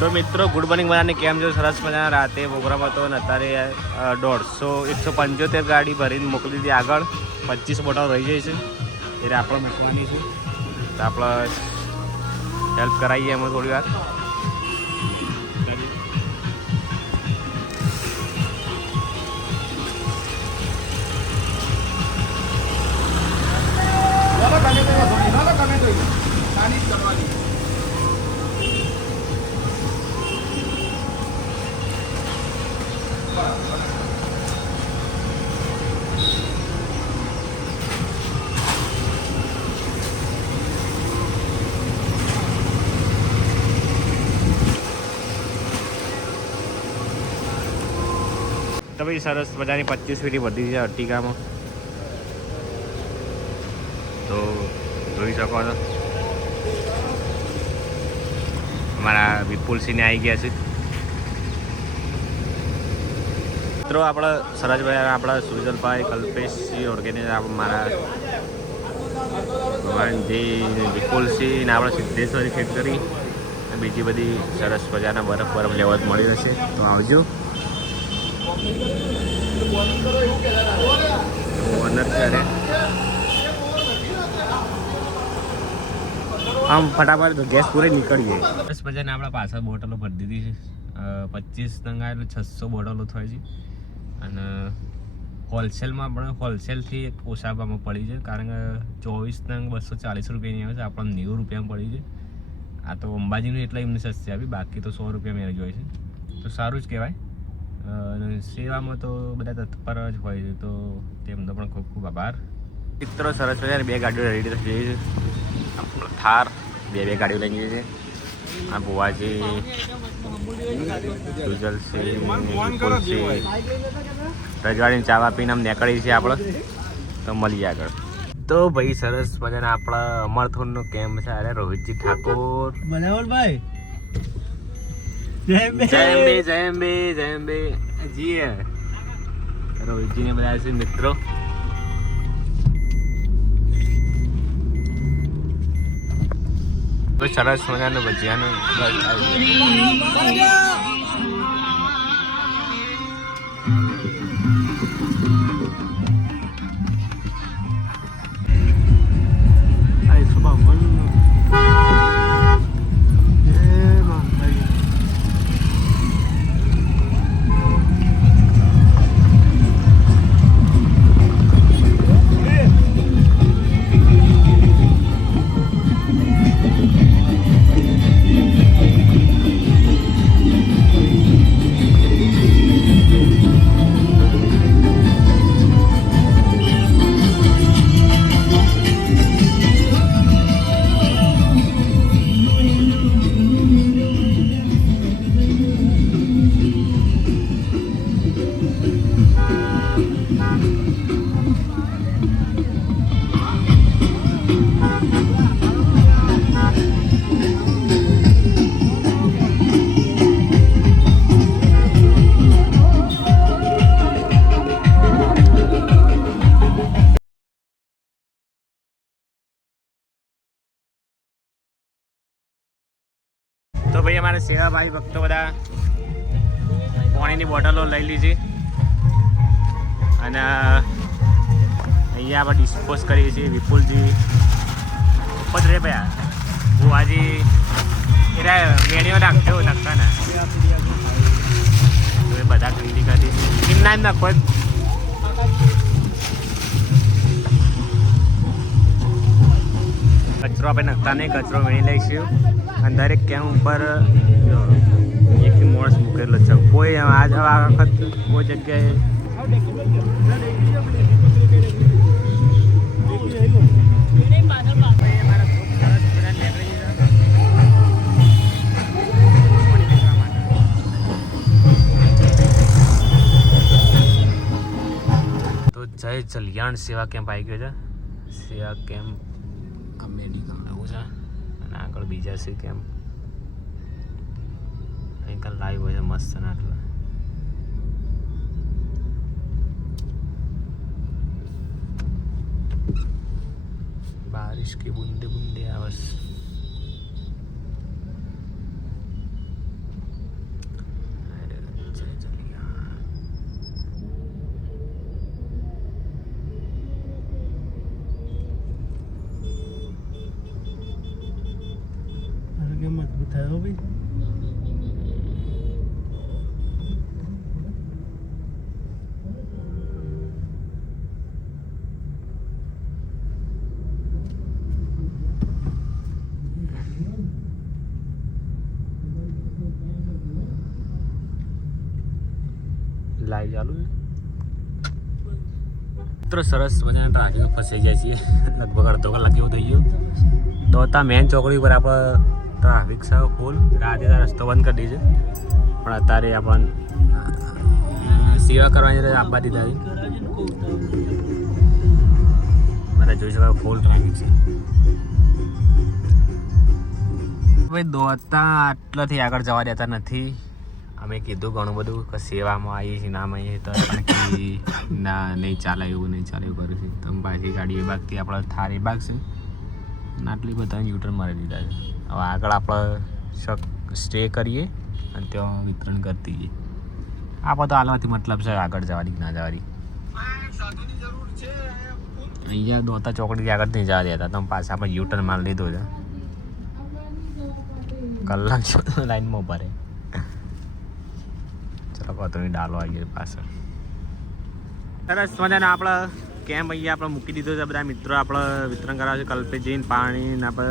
તો મિત્રો good morning બધાને કેમ છો? સરસ મજાના રાતે પ્રોગ્રામ હતો અને અત્યારે 175 ગાડી ભરીને મોકલી દીધી આગળ. 25 બોટલ રહી જાય છે એટલે આપણે મૂકવાની છે, તો આપણે હેલ્પ કરાવીએ એમાં થોડી વાર. તો ભાઈ સરસ મજાની 25 વીટી વધી છે અર્ટિગામાં. તો જોઈ શકો છો અમારા વિપુલસિંહને આવી ગયા છે મિત્રો. આપણા સરસભાઈ, આપણા સુજલભાઈ, કલ્પેશજી ઓર્ગેનાઇઝર, મારા જે વિપુલસિંહ ને આપણા સિદ્ધેશ્વરી ફેક્ટરી, બીજી બધી સરસ મજાના બરફ લેવા મળી રહેશે. તો આવજો. ઓનર કરે આમ ફટાફટ ગેસ પૂરી નીકળી ગઈ. 10 બજાને આપણા પાછળ બોટલો ભરી દીધી છે. 25 નંગ એટલે 600 બોટલો થાય છે. અને હોલસેલમાં પણ હોલસેલથી ઓછા ભાવમાં પડી છે, કારણ કે 24 નંગ 240 રૂપિયાની આવે છે, આપણને 90 રૂપિયામાં પડી છે. આ તો અંબાજીનું એટલે એમની સસ્તી આવી, બાકી તો 100 રૂપિયા મેરેજ હોય છે, તો સારું જ કહેવાય. સેવામાં તો બધા તત્પર જ હોય છે, તો તેમનો પણ ખૂબ ખૂબ આભાર. મિત્રો સરસ મજાની 2 ગાડીઓ રેડી થઈ જઈ છે. થાર બે ગાડીઓ લઈ જઈએ છે. આ ભુવાજી, સુજલસિંહ, વિપુલસિંહ રજવાડીને ચા પીને આમ નીકળી છે આપણે. તો મળીએ આગળ. તો ભાઈ સરસ મજાના આપણા અમરથોનનો કેમ્પ છે. અરે રોહિતજી ઠાકોર, બનાવલભાઈ, જયંબે જી રોહિતજીને બધા છે મિત્રો. તો સરસ મજાનું ભજીયાનું તો ભાઈ અમારે સેવાભાઈ ભક્તો બધા પાણીની બોટલો લઈ લીધી અને અહીંયા આપણે ડિસ્પોઝ કરીએ છીએ. વિપુલજી ઉપર રે ભાઈ, ભુવાજી એરા મેળીઓ નાખજો નાખતા ને એ બધા ખરીદી કરી એમ ના કોઈ કચરો આપણે નાખતા નહીં, કચરો વેણી લઈશું. અને દરેક કેમ ઉપર એક માણસ મૂકેલો છે. કોઈ આ વખત કોઈ જગ્યાએ તો જય જલિયાણ સેવા કેમ્પ આવી ગયો છે. સેવા કેમ્પ આ મેડિકલ આવું છે અને આગળ બીજા છે કેમ્પ. અહીં કાલ લાઈવ હોય છે મસ્ત ના. એટલે बारिश की बूंदे बूंदे आवाज. લાઈવ ચાલુ મિત્રો સરસ મજાના ટ્રાફિક ફસાઈ જાય છીએ લગભગ અડધો કલાક જેવું થઈ ગયું દોતા મેન ચોકડી ઉપર આપણે ટ્રાફિક છે ફૂલ રાતે રસ્તો બંધ કરી દીધો પણ અત્યારે આપણને સેવા કરવાની આપવા દીધા છે મારે જોઈ શકાય ફૂલ ટ્રાફિક છે ભાઈ દોતા આટલાથી આગળ જવા દેતા નથી અમે કીધું ઘણું બધું કે સેવામાં આવીએ છીએ નામ આવીએ તો પણ કે ના નહીં ચાલે એવું કર્યું છે તમે પાછી ગાડી એ બાગથી આપણે થાર એ બાગ છે અને આટલી બધા યુટર્ન મારી દીધા છે હવે આગળ આપણે સ્ટે કરીએ અને ત્યાં વિતરણ કરતી જઈએ આપણે તો હાલવાથી મતલબ છે આગળ જવાની ના જવાની અહીંયા દોતા ચોકડીથી આગળ નહીં જવા દેતા તમે પાછા આપણે યુટર્ન મારી લીધો છે કલાક લાઈનમાં ઉભા રહે ચલો કોતરની ડાલો આવીએ પાછળ સરસ મજાના આપણે કેમ્પ અહીંયા આપણે મૂકી દીધો છે બધા મિત્રો આપણે વિતરણ કરાવે છે કલ્પે જઈને પાણી ને આપણે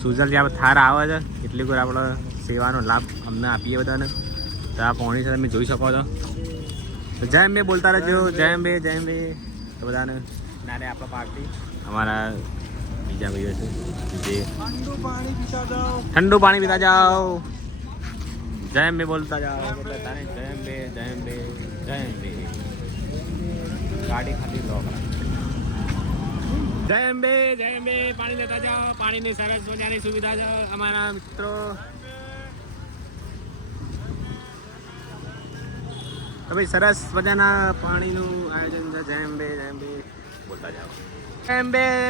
સુજલ જે આપણે થાર આવે છે એટલી કોઈ આપણે સેવાનો લાભ અમને આપીએ બધાને તો આ પાણી છે તમે જોઈ શકો છો તો જય અંબે બોલતા રહેજો જય અંબે તો બધાને નારે આપણે પાર્ટી અમારા બીજા ભાઈઓ છે જે ઠંડુ પાણી પીતા જાઓ જય અંબે બોલતા જાઓ જય અંબે ગાડી ખાલી લો જય અંબે પાણી લેતા જાઓ પાણીની સરસ મજાની સુવિધા છે અમારા મિત્રો તો ભાઈ સરસ મજાના પાણીનું આયોજન છે જય અંબે બોલતા જાઓ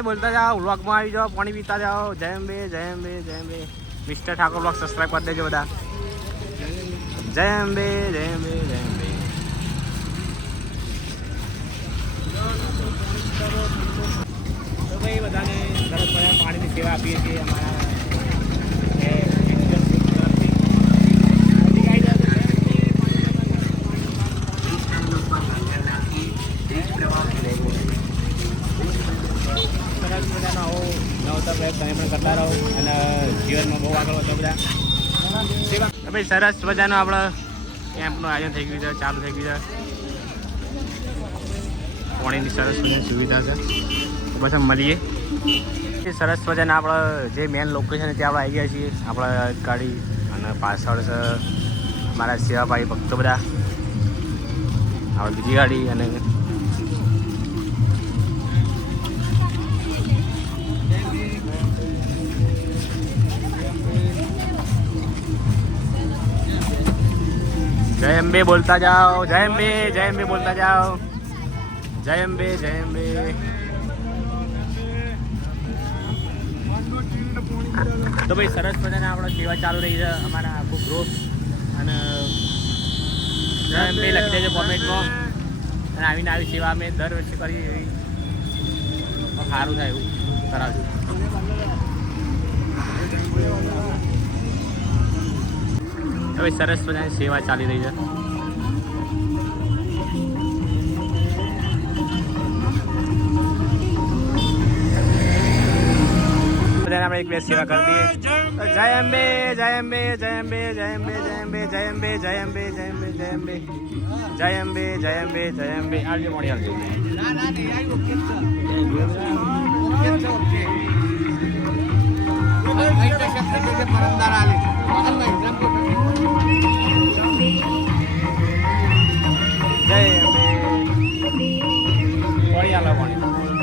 બોલતા જાઓ વ્લોગમાં આવી જાઓ પાણી પીતા જાઓ જય Ambe mister Thakor vlog subscribe કરી દેજો બધા જય અંબે તો ભાઈ બધાને સરસ મજા પાણીની સેવા આપીએ છીએ અમારા તમે પણ કરતા રહો અને જીવનમાં બહુ આગળ વધો બધા ભાઈ સરસ મજાનો આપણે કેમ્પનું આયોજન થઈ ગયું છે ચાલુ થઈ ગયું છે પાણીની સરસ મજાની સુવિધા છે તો બસ મળીએ એ સરસ મજાના આપણે જે મેન લોકેશન ત્યાં આપણે આવી ગયા છીએ આપણા ગાડી અને પાછળ છે અમારા સેવાભાઈ ભક્તો બધા આપણે બીજી ગાડી અને जय अंबे बोलता जाओ जय अंबे बोलता जाओ जय अंबे તો ભાઈ સરસ મજાને આપણે સેવા ચાલુ રહી છે અમારા આખું ગ્રુપ અને જય અંબે લખી દેજો કોમેન્ટમાં અને આવીને આવી સેવા અમે દર વર્ષે કરીએ એવી સારું થાય એવું કરાવજો હવે સરસ મજાની સેવા ચાલી રહી છે બધાને આપણે એક બે સેવા કરી દઈએ જય અંબે આવજો મોડી આવજો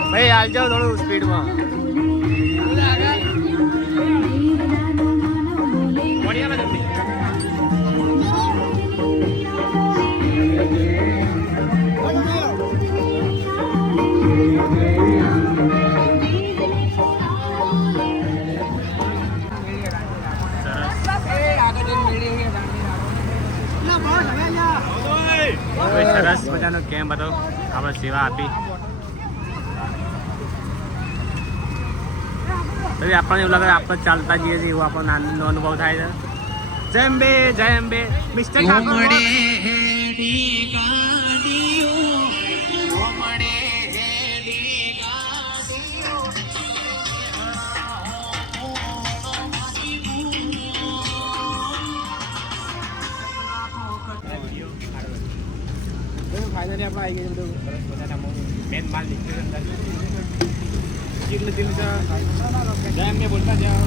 ભાઈ હાલ જાઓ થોડું સ્પીડમાં સરસ મજાનો કેમ્પ હતો આપણે સેવા આપી તો આપણને એવું લાગે આપણે ચાલતા જઈએ છીએ એવું આપણને આનંદનો અનુભવ થાય છે જય અંબે મિસ્ટર ઠાકોર ફાઇનલી આપણે આવી ગયા બધું સરસ મજાના મેન માલ નીકળ્યો અંદર ચીલ દિલ જય એમ કે બોલતા જાઓ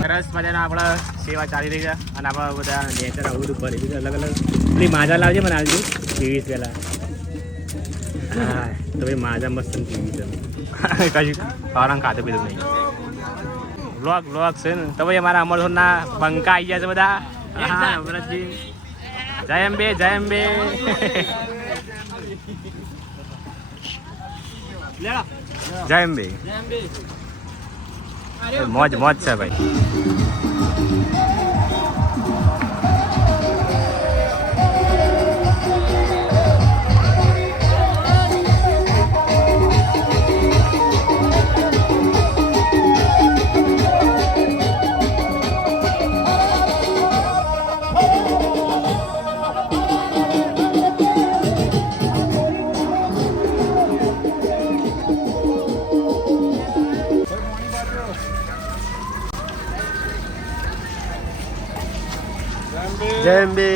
સરસ મજાના આપણે સેવા ચાલી રહી છે અને આપણે બધા નેચર આવું બધું ભરી દીધું અલગ અલગ પેલી માજા લાવજે મને આવજો 23 પહેલાં હા તો ભાઈ માજા મસ્ત પીવી છે કશું ખાવાનું ખાધું પીધું નહીં વ્લોગ છે ને તો ભાઈ અમારા અમરસોરના બંકા આવી ગયા છે બધા હા ભરતજી જય અંબે જય અંબે મોજ છે ભાઈ જય અંબે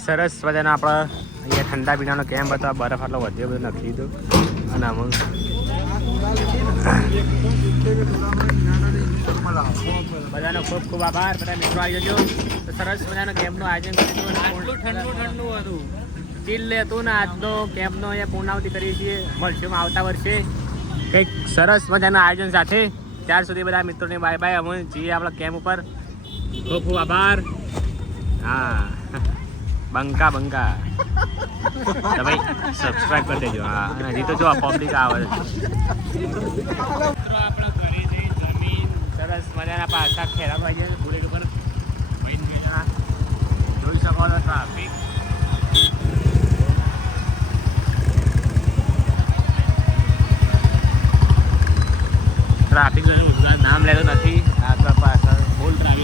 સરસ મજાનો આપણે અહીંયા ઠંડા પીણાનો કેમ્પ હતો બરફ આટલો વધ્યો બધો નાખી દીધો અને આમાં બધાનો ખૂબ ખૂબ આભાર બધા મિત્રો આવી જજો તો સરસ મજાનો કેમ્પનું આયોજન કર્યું ઠંડુ હતું ચીલ લેતું ને આજનો કેમ્પનો અહીંયા પૂર્ણાવતિ કરીએ છીએ મળશું આવતા વર્ષે કંઈક સરસ મજાના આયોજન સાથે ત્યાર સુધી બધા મિત્રોને બાય અમે જઈએ આપણા કેમ્પ ઉપર ખૂબ ખૂબ આભાર હા બંકા તો ભાઈ સબસ્ક્રાઈબ કરી દેજો હા અને હજી તો જો પબ્લિક આવે આપણા ઘરે જઈ જમીન સરસ મજાના પાછા ખેરા ભાઈ ગયા બુલેટ ઉપર જોઈ શકો છો ટ્રાફિક નામ લેતો નથી આગળ પાછળ ફૂલ ટ્રાફિક